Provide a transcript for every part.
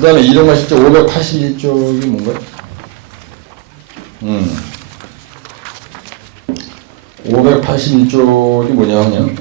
그 다음에 이동관 실제 581쪽이 뭔가요? 581쪽이 뭐냐면요.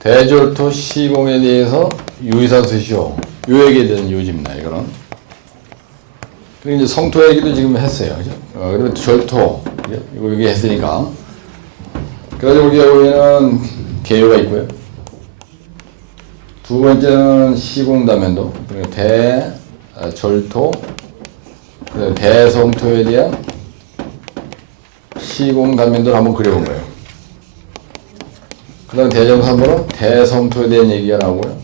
대절토 시공에 대해서 유의사항 쓰시오. 요 얘기에 대한 요지입니다, 이거는. 그리고 이제 성토 얘기도 지금 했어요. 그죠? 그리고 절토. 이거 여기 했으니까. 그래서 여기는 개요가 있고요. 두 번째는 시공다면도. 그리고 절토. 그리고 대성토에 대한 시공단면도를 한번 그려본 거예요. 그 다음 대정사부는 대성토에 대한 얘기가 나오고요.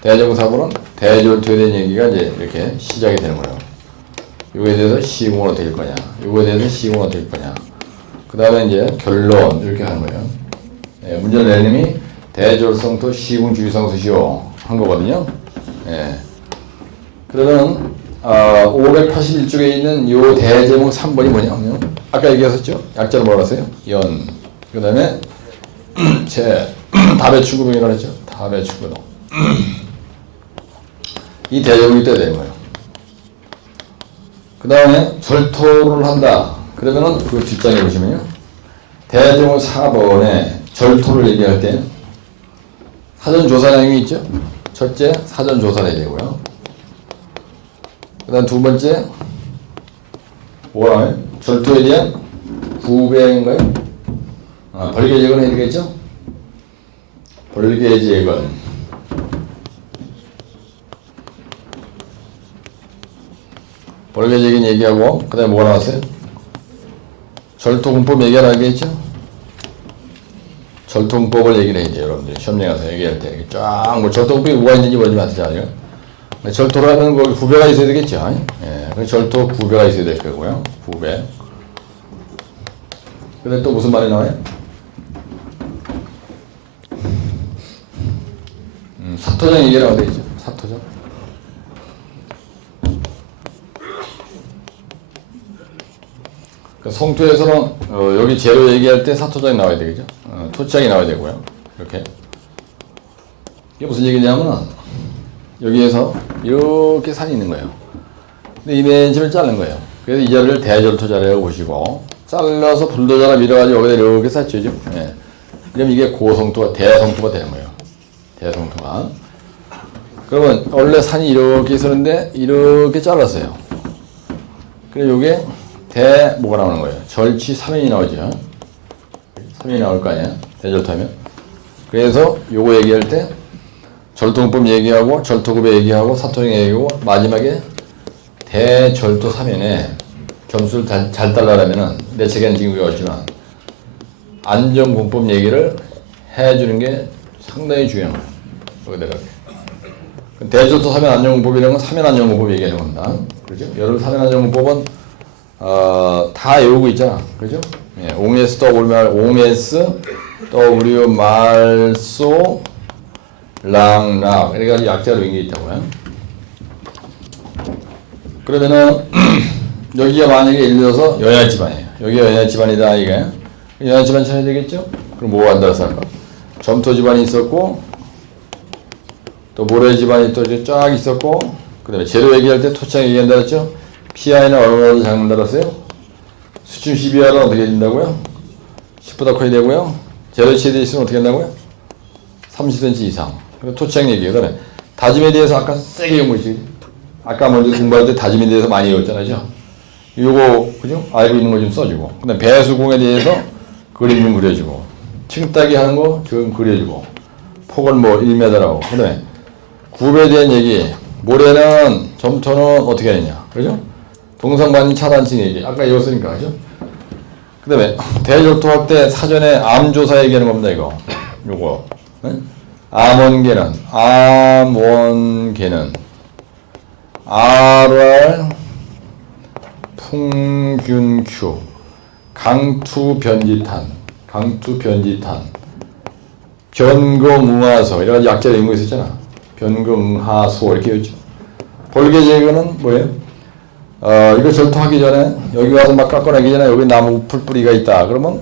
대정사부는 대절토에 대한 얘기가 이제 이렇게 시작이 되는 거예요. 이거에 대해서 시공은 어떻게 될 거냐. 이거에 대해서 시공은 어떻게 될 거냐. 그 다음에 이제 결론, 이렇게 하는 거예요. 예, 문제 내님이 대절성토 시공 주의사항 쓰시오. 한 거거든요. 예. 그러면, 581쪽에 있는 요 대제목 3번이 뭐냐면, 아까 얘기했었죠? 약자로 뭐라고 했어요? 연. 그 다음에, 답의 추구동이라고 했죠. 답의 추구동. 이 대제목이 떠야 되는 거예요. 그 다음에 절토를 한다. 그러면은 그 뒷장에 보시면요. 대제목 4번에 절토를 얘기할 때 사전조사 내용이 있죠. 첫째, 사전조사를 해야 되고요. 그 다음 두 번째, 뭐라고요? 절토에 대한 구배인가요? 벌개제거는 해야 되겠죠? 벌개제건. 벌개제건 얘기하고, 그 다음에 뭐가 나왔어요? 절토공법 얘기하겠죠? 절토공법을 얘기를 해야 돼요, 여러분들이. 시험장 가서 얘기할 때. 쫙, 절토공법이 뭐가 있는지 모르지 마세요. 절토라면 거기 구배가 있어야 되겠죠? 예, 절토 구배가 있어야 될 거고요. 구배. 그 다음에 또 무슨 말이 나와요? 사토장 얘기라고 되어 있죠. 사토장. 그러니까 성토에서는 여기 재료 얘기할 때 사토장이 나와야 되겠죠. 토장이 나와야 되고요. 이렇게. 이게 무슨 얘기냐면 여기에서 이렇게 산이 있는 거예요. 근데 이 맨집을 자른 거예요. 그래서 이 자리를 대절토자리라고 보시고 잘라서 불도저가 밀어가지고 여기다 이렇게 쌓죠. 예. 그럼 이게 고성토가 대성토가 되는 거예요. 대성토가. 그러면 원래 산이 이렇게 있었는데 이렇게 잘랐어요. 그럼 요게 뭐가 나오는 거예요? 절치 3연이 나오죠. 3연이 나올 거 아니에요? 대절토하면. 그래서 요거 얘기할 때 절토공법 얘기하고 절토급에 얘기하고 사토형 얘기하고 마지막에 대절토 3연에 점수를 잘 달라라면은 내 책에는 지금 외웠지만 안정공법 얘기를 해주는 게 상당히 중요한 거예요. 여기다가 대절토 3연 안정공법이라는 건 3연 안정공법 얘기하는 겁니다. 그렇죠? 여러분 3연 안정공법은 다 외우고 있잖아. 그죠? 예, 옹에스 W 말소 랑락 이래가지고 약자로 연결이 있다고요. 그러면은 여기가 만약에 예를 들어서 연야 집안이에요. 여기가 연야 집안이다 이게. 연야 집안 찾아야 되겠죠? 그럼 뭐 한다고 할까? 점토 집안이 있었고 또 모래 집안이 또 쫙 있었고 그 다음에 재료 얘기할 때 토창 얘기한다 그랬죠? PI는 얼마나 작는다 그랬어요? 수침 12R은 어떻게 된다고요? 10보다 커야 되고요. 재료치에 대해 있으면 어떻게 한다고요? 30cm 이상. 그리고 토창 얘기예요. 그 다음에 다짐에 대해서 아까 세게 연구했지. 아까 먼저 공부할 때 다짐에 대해서 많이 외웠잖아요. 요거 그죠? 알고 있는 거 좀 써주고. 그 다음에 배수공에 대해서 그림 좀 그려주고. 층따기 하는 거 좀 그려주고. 폭은 뭐 1m라고. 그 다음에 굽에 대한 얘기. 모래는 점토는 어떻게 하느냐. 그죠? 동상반인 차단층 얘기. 아까 이었으니까, 그죠? 그 다음에 대절토 할 때 사전에 암조사 얘기하는 겁니다, 이거. 요거. 네? 암원계는 RR 풍균Q 강투변지탄 변검응하소 이래가지고 약자 연구 있었잖아. 변검응하소 이렇게 했죠. 볼개 제거는 뭐예요? 이거 절토하기 전에 여기 와서 막 깎아내기 전에 여기 나무 풀뿌리가 있다. 그러면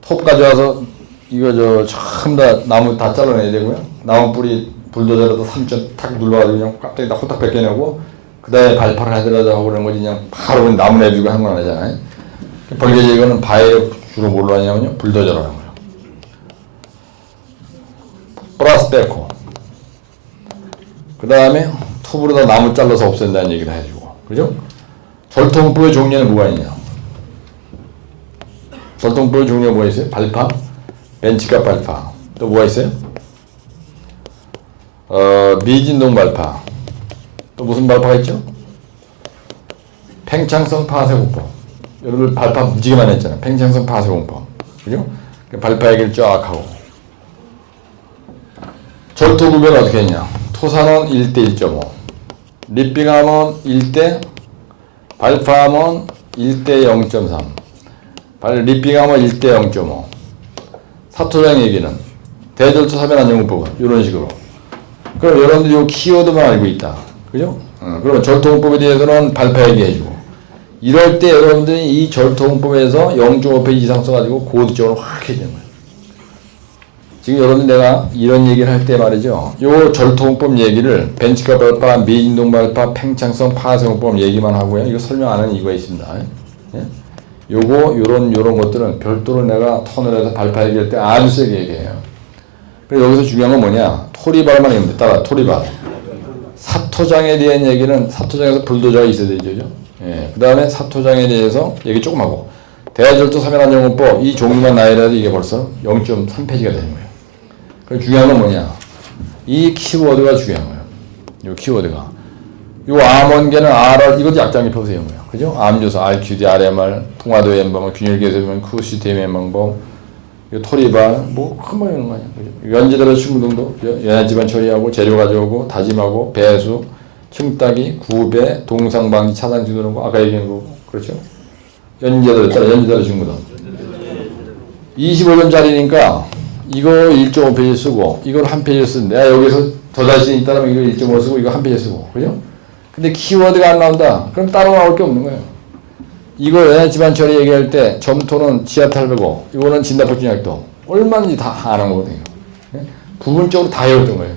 톱 가져와서 이거 전부 다 나무 다 잘라내야 되고요. 나무 뿌리 불도저라도 3점 탁 눌러가지고 그냥 깍두기 다 호딱 벗겨내고 그 다음에 발파를 하더라도 하고 그러는 거지 그냥 바로 그냥 나무 내주고 하는 건 아니잖아요. 벌개 제거는 바에 주로 뭘로 하냐면요. 불도저로 하는 거예요. 플러스 빼고 그 다음에 톱으로다 나무 잘라서 없앤다는 얘기를 해주고 그죠? 절통법의 종류는 뭐가 있냐? 절통법의 종류가 뭐가 있어요? 발파, 벤치갑 발파. 또 뭐가 있어요? 미진동 발파. 또 무슨 발파가 있죠? 팽창성 파쇄공법. 여러분 발파 무지개 많이 했잖아. 팽창성 파쇄공법. 그죠? 발파 얘기를 쫙 하고. 절토 구별 어떻게 했냐? 토산원 1대 1.5. 립빙하면 1대, 발파하면 1대 0.3. 립빙하면 1대 0.5. 사토장 얘기는 대절토 사변 안정법은 이런 식으로. 그럼 여러분들이 이 키워드만 알고 있다. 그죠? 그러면 절토공법에 대해서는 발파 얘기해주고. 이럴 때 여러분들이 이 절토공법에서 0.5페이지 이상 써가지고 고도적으로 확 해주는 거예요. 지금 여러분들 내가 이런 얘기를 할 때 말이죠. 요 절토공법 얘기를 벤치갑 발파, 미진동 발파, 팽창성 파쇄공법 얘기만 하고요. 이거 설명 안 하는 이유가 있습니다. 예? 요거 요런 것들은 별도로 내가 턴을 해서 발파 얘기할 때 아주 세게 얘기해요. 그래서 여기서 중요한 건 뭐냐? 토리발만 얘기합니다. 따라 토리발. 사토장에 대한 얘기는 사토장에서 불도저가 있어야 되죠. 예. 그 다음에 사토장에 대해서 얘기 조금 하고 대절도 사변안정공법 이 종류만 나열해도 이게 벌써 0.3페이지가 되는 거예요. 그럼 중요한 건 뭐냐? 이 키워드가 중요한 거예요. 이 키워드가. 요 암원계는 RR 이것도 약장기 표세인 거예요. 그죠? 암조사 RQD, RMR, 풍화도 엠방법, 균일계쇄면, 쿠시스템 엠방법, 토리발 뭐 큰 거 이런 거 아니야. 그죠? 연제대로 충분도 연안지반 처리하고 재료 가져오고 다짐하고 배수, 층따기, 구배, 동상방지, 차단 주도는 거 아까 얘기한 거고 그렇죠? 연제대로 충분도 25점짜리니까 이거 1.5페이지 쓰고 이걸 한 페이지 쓰는데 내가 여기서 더 자신 있다면 이거 1.5 쓰고 이거 한 페이지 쓰고 그죠? 근데 키워드가 안 나온다. 그럼 따로 나올 게 없는 거예요. 이거 연안지반 처리 얘기할 때 점토는 지하탈배고 이거는 진단폭진약도 얼마든지 다 아는 거거든요. 부분적으로 다 외웠던 거예요.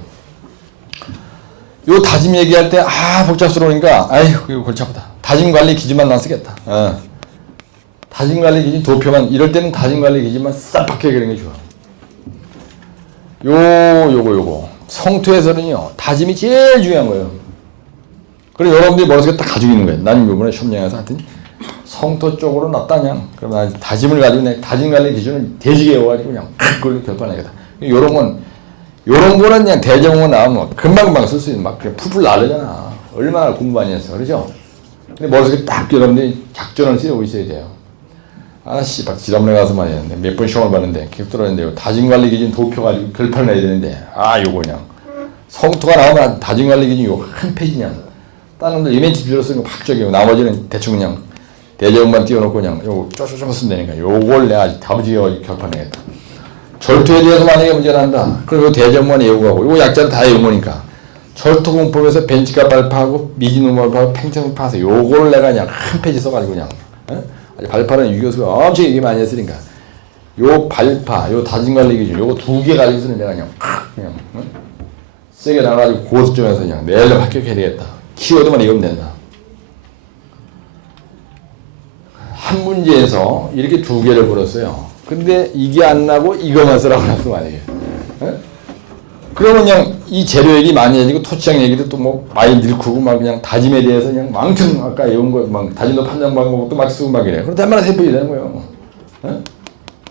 요 다짐 얘기할 때 복잡스러우니까 아이고 이거 골치 아프다. 다짐관리 기준만 난 쓰겠다. 다짐관리 기준 도표만 이럴 때는 다짐관리 기준만 싹 박혀야 게 좋아. 요거 성토에서는요 다짐이 제일 중요한 거예요. 그리고 여러분들이 머릿속에 딱 가지고 있는 거예요. 난 이번에 시험장에서 하여튼 성토 쪽으로 놨다냐. 그러면 다짐을 가지고 내 다짐관리 기준을 대지게 외워가지고 그냥 그걸 결판내겠다. 요런 거는 그냥 대정문 나오면 금방금방 쓸 수 있는 막 그냥 풀풀 나르잖아. 얼마나 공부 많이 했어. 그러죠? 근데 머릿속에 딱 여러분들이 작전을 세우고 있어야 돼요. 막 지난번에 가서 말이었는데 몇 번 시험을 봤는데 기억 들었는데 다짐관리 기준 도표 가지고 결판을 내야 되는데 요거 그냥 성토가 나오면 다짐관리 기준 요거 한 페이지냐. 다른 놈들 이벤트 줄여 쓰는 거 팍 적이고 나머지는 대충 그냥 대정만 띄워놓고 그냥 요거 쪼쪼쪼 쓰면 되니까 요걸 내가 다부지게 결판내겠다. 절토에 대해서 만약에 문제가 난다. 그럼 요 대정만 외우고 요거 약자를 다 외우니까 절토공법에서 벤치갑 발파하고 미진동 발파하고 팽창 파쇄 요거를 내가 그냥 한 페이지 써가지고 그냥 발파는 유교수가 엄청 얘기 많이 했으니까 요 발파, 요 다짐관리 기준 요거 2개 가지고 쓰는 내가 그냥 세게 나가지고 고수점에서 그냥 내일로 합격해야 되겠다. 키워드만 읽으면 된다. 한 문제에서 이렇게 2개를 풀었어요. 근데 이게 안 나고 이거만 쓰라고 했으면 만약에. 그러면 그냥 이 재료 얘기 많이 해지고 토치장 얘기도 또 뭐 많이 늙고 막 그냥 다짐에 대해서 그냥 망청 아까 외운 거 막 다짐도 판정 방법도 막 쓰고 막 이래. 그럼 얼마나 세포이 되는 거예요.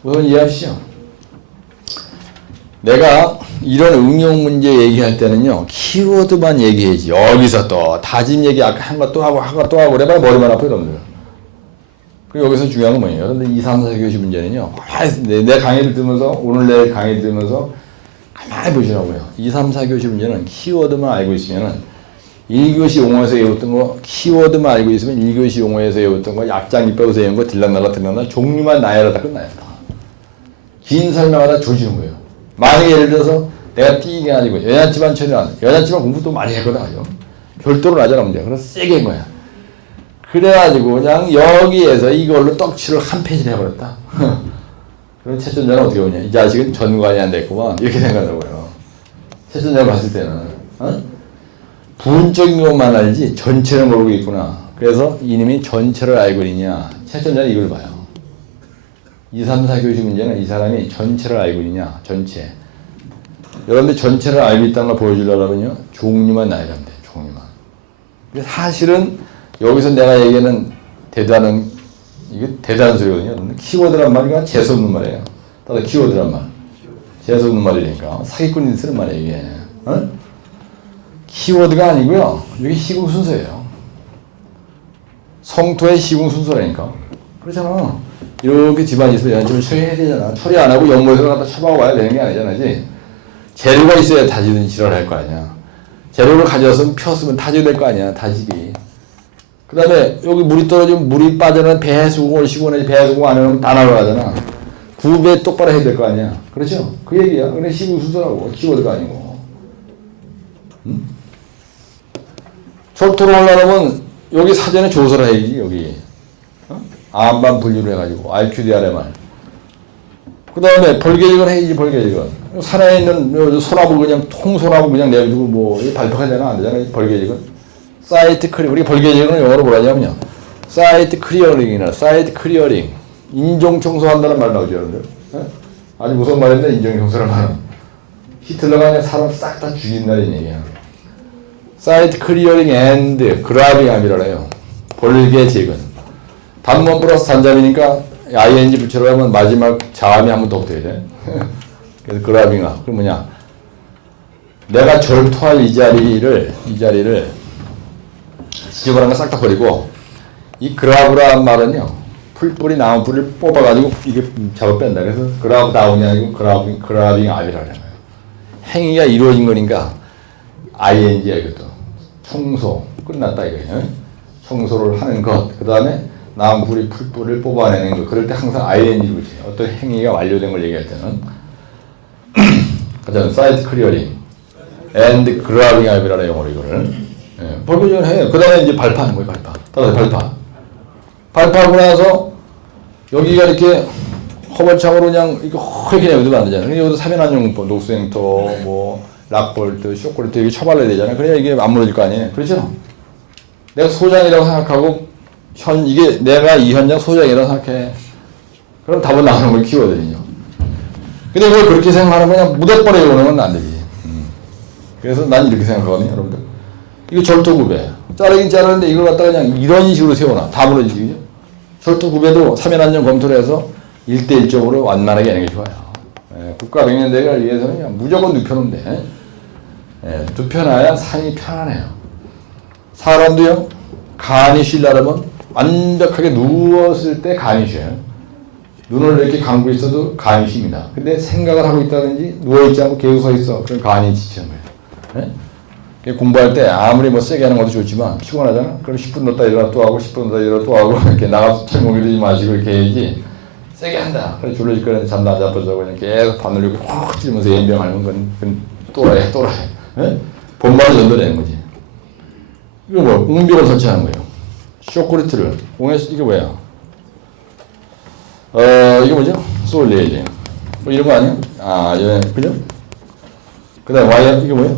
우선 이해하시죠. 내가 이런 응용 문제 얘기할 때는요 키워드만 얘기해야지. 여기서 또 다짐 얘기 아까 한 거 또 하고 그래봐야 머리만 아파요 여러분들. 그리고 여기서 중요한 건 뭐예요? 여러분들 2, 3, 4교시 문제는요 내 강의를 들으면서 오늘 내 강의를 들으면서 가만히 보시라고요. 2, 3, 4교시 문제는 키워드만 알고 있으면은 1교시 용어에서 외웠던 거 키워드만 알고 있으면 1교시 용어에서 외웠던 거 약자기 빼고서 외운 거 들락날락 종류만 나열하다 끝나요. 긴 설명하다 조지는 거예요. 만약에 예를 들어서 내가 띠게 가지고 연합집안 처리하는 연합집안 공부 또 많이 했거든. 별도로 하잖아 문제. 그래서 세게 한 거야. 그래가지고 그냥 여기에서 이걸로 떡칠을 한 페이지를 해버렸다. 그럼 채점자는 어떻게 보냐. 이 자식은 전관이 안 됐구만. 이렇게 생각하더라고요. 채점자가 봤을 때는 부분적인 것만 알지 전체를 모르고 있구나. 그래서 이놈이 전체를 알고 있냐. 채점자는 이걸 봐요. 2, 3, 4교시 문제는 이 사람이 전체를 알고 있냐. 전체. 여러분들 전체를 알고 있다는 걸 보여주려면요. 종류만 나열하면 돼요. 종류만. 근데 사실은 여기서 내가 얘기하는 대단한 이게 대단한 소리거든요. 키워드란 말이 재수없는 말이에요. 따로 키워드란 말. 재수없는 말이니까 사기꾼이 쓰는 말이에요. 이게. 키워드가 아니고요. 이게 시공 순서예요. 성토의 시공 순서라니까. 그렇잖아. 이렇게 집안이 있으면 연습을 처리해야 되잖아. 처리 안 하고 연못에서 갖다 쳐박아봐야 되는 게 아니잖아. 재료가 있어야 다지든 지랄할 거 아니야. 재료를 가져왔으면 폈으면 타져야 될 거 아니야. 다지기. 그 다음에 여기 물이 떨어지면 물이 빠져나간 배수공을 시공해야지 배수공 안 하면 다 날아가잖아. 구배 똑바로 해야 될 거 아니야. 그렇죠? 그 얘기야. 그래 시공 순서라고. 키워드가 아니고. 철토로 하려면 여기 사전에 조사를 해야지. 여기. 암반 분류를 해가지고 RQDRMR. 그 다음에 벌개직은 해야지. 벌개직은 산에 있는 소나무 그냥 통소나무 그냥 내두고 뭐 발표가 되나 안 되잖아. 벌개직은 사이트 클리어. 우리 벌개직은 영어로 뭐라 하냐면요. 사이트 클리어링이나 사이트 클리어링. 인종 청소한다는 말 나오죠, 여러분들. 아주 무서운 말인데 인종 청소란 말은 히틀러가 그냥 사람 싹 다 죽인다는 얘기야. 사이트 클리어링 앤드 그라빙 암이라 해요. 벌개직은 단문 플러스 단자이니까 ing 붙여로 하면 마지막 자음이 한 번 더 붙어야 돼. 그래서 그라빙아. 그럼 뭐냐? 내가 절토할 이 자리를 지저분한 거 싹 다 버리고 이 그라브라는 말은요. 풀뿌리 나온 뿌리를 뽑아가지고 이게 잡아 뺀다. 그래서 그라브 다운이 아니고 그라빙 압이라는 거예요. 행위가 이루어진 거니까 ing야 이것도. 청소 끝났다 이거예요. 청소를 하는 것. 그 다음에 나온 뿌리 풀뿌리를 뽑아내는 것. 그럴 때 항상 ing를 붙여요. 어떤 행위가 완료된 걸 얘기할 때는. 가장 사이트 클리어링 and 그라빙 압이라는 영어로 이거를 벌교전 해요. 그 다음에 이제 발파하는 거예요. 발파. 발파하고 나서 여기가 이렇게 허벌창으로 그냥 이거 허옇게 내면 안 되잖아요. 여기도 삼연안용법, 녹수행토, 뭐 락볼트, 쇼콜릿 이게 쳐발라야 되잖아요. 그래야 이게 안 무너질 거 아니에요. 그렇죠? 내가 소장이라고 생각하고 이게 내가 이 현장 소장이라고 생각해. 그럼 답은 나오는 걸 키워드거든요. 근데 그걸 그렇게 생각하면 그냥 무대버리고 오는 건 안 되지. 그래서 난 이렇게 생각하거든요, 여러분들. 이거 절도구배. 자르긴 자르는데 이걸 갖다가 그냥 이런 식으로 세워놔. 다 무너지지, 그죠? 절도구배도 3연안전 검토를 해서 1대1적으로 완만하게 하는 게 좋아요. 국가 백년대를 위해서는 그냥 무조건 눕혀놓는데, 눕혀놔야 산이 편안해요. 사람도요, 간이 쉬려면 완벽하게 누웠을 때 간이 쉬어요. 눈을 이렇게 감고 있어도 간이 쉽니다. 근데 생각을 하고 있다든지 누워있지 않고 계속 서 있어. 그럼 간이 지치는 거예요. 공부할 때 아무리 뭐 세게 하는 것도 좋지만 피곤하잖아? 그럼 10분 넣었다 일어나 또 하고 10분 넣었다 일어나 또 하고 이렇게 나가서 철목이 되지 마시고 이렇게 해야지 세게 한다. 그래 졸려질 거는 잠도 안 잡아서 그냥 계속 바늘 이렇게 확 찌르면서 연병하는 건 또라이. 본말을 전도되는 거지. 이거 뭐 웅벽을 설치하는 거예요. 쇼크리트를 이게 뭐야? 이게 뭐죠? 소울레이징. 뭐 이런 거 아니야? 그죠? 그 다음에 이게 뭐야?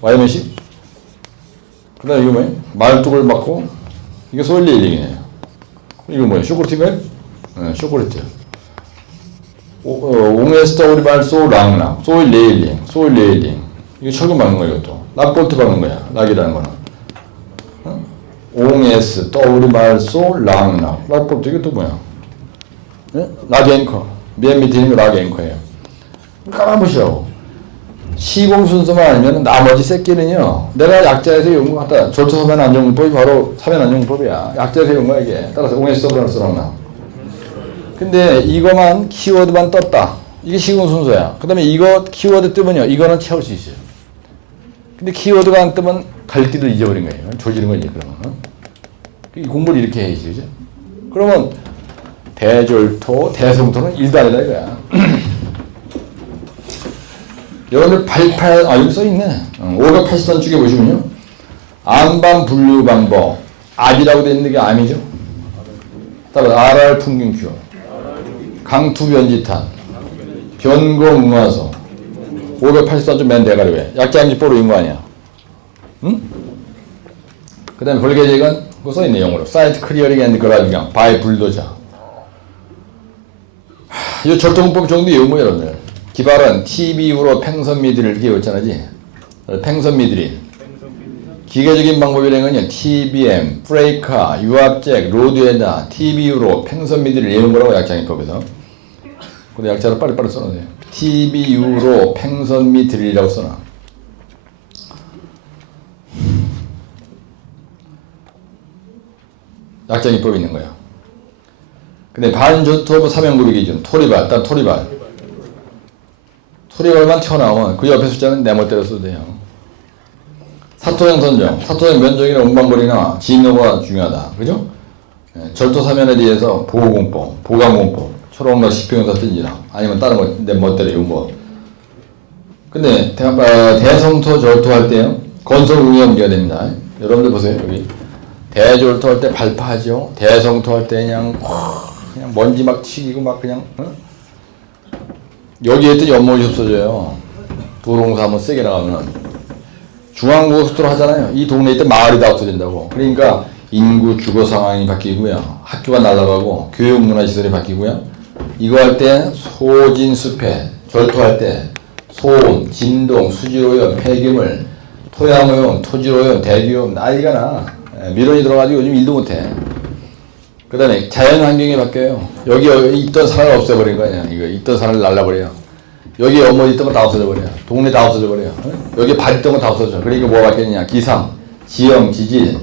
와이어메시? 그 다음에 이거 뭐야? 말뚝을 막고, 이게 소울레이징이에요. 이거 뭐야? 쇼크리트인가요? 쇼크리트. 옹에스터 우리 말 소울랑랑, 소울레이징. 이거 철근 박는 거야, 이것도. 락볼트 박는 거야, 락이라는 거는. 옹에스, 우리 말 소울랑랑, 락볼트, 이것도 뭐야? 락 앵커. 맨 밑에 있는 거 락 앵커예요. 가만 보시라고. 시공 순서만 아니면 나머지 새끼는요. 내가 약자에서 외운 거 같다. 절도 서면 안정문법이 바로 서면 안정문법이야. 약자에서 외운 거야 이게. 따라서 옹에스 서브라는 써놨나. 근데 이거만 키워드만 떴다. 이게 시공 순서야. 그 다음에 이거 키워드 뜨면요. 이거는 채울 수 있어요. 근데 키워드가 안 뜨면 갈길을 잊어버린 거예요. 조지는 거지, 그러면. 이 공부를 이렇게 해야지, 그죠? 그러면 대졸토, 대성토는 일도 아니다 이거야. 여러분들 여기 써있네. 580선 쪽에 보시면요. 암반 분류 방법. 압이라고 되어 있는 게 암이죠. 따라서 RR 풍균큐. 강투 변지탄. 변공 음화소. 580선 좀 맨 대가리 왜? 약자임집보로 인거 아니야. 응? 그 다음에 벌개제건 그거 써있네, 영어로. 사이트 클리어링 앤드 그라비강. 바이 불도자. 이 절도문법 정도 외우면 여러분들. 기발은 TBU로 팽선미들을 기억했잖아지. 팽선미들이. 기계적인 방법이라는 TBM, 프레이카, 유압잭, 로드에다, TBU로 팽선미들을 외우는 거라고 약장입법에서. 근데 약자로 빨리빨리 써놔요. TBU로 팽선미 드릴이라고 써놔. 약장입법이 있는 거야. 근데 반조토부 삼형구리 기준, 토리발, 딱 토리발. 토리발만 튀어나오면 그 옆에 숫자는 내 멋대로 써도 돼요. 사토형 선정, 사토형 면적이나 운반거리나 진노가 중요하다. 그죠? 절도사면에 대해서 보호공법, 보강공법, 초록락 시표용사 뜬지나 아니면 다른 거 내 멋대로 용법. 근데 대성토 절도할 때요. 건설 운영 문제가 됩니다. 여러분들 보세요. 여기 대졸토할 때 발파하죠. 대성토할 때 그냥 먼지 막 튀기고 막 그냥 여기에 있던 연못이 없어져요. 도롱사 한번 세게 나가면 중앙고속도로 하잖아요. 이 동네에 있던 마을이 다 없어진다고. 그러니까 인구 주거 상황이 바뀌고요. 학교가 날아가고 교육 문화 시설이 바뀌고요. 이거 할 때 소진 숲에 절토할 때 소음, 진동, 수질오염, 폐기물, 토양오염, 토질오염, 대기오염 난리가 나. 미련이 들어가지고 요즘 일도 못해. 그 다음에 자연환경이 바뀌어요. 여기 있던 산을 없애버린 거 아니야. 이거 있던 산을 날라버려. 여기 연못 있던 거 다 없어져 버려. 동네 다 없어져 버려. 여기 밭 있던 거 다 없어져. 그러니까 뭐가 바뀌느냐. 기상, 지형, 지질,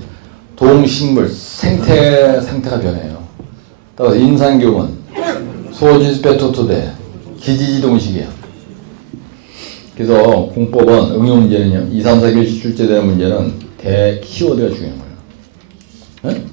동식물, 생태가 변해요. 따라서 인산교원, 소진스페토토대, 기지지동식이야. 그래서 공법은 응용 문제는요. 2, 3, 4교시 출제되는 문제는 키워드가 중요한 거예요. 네?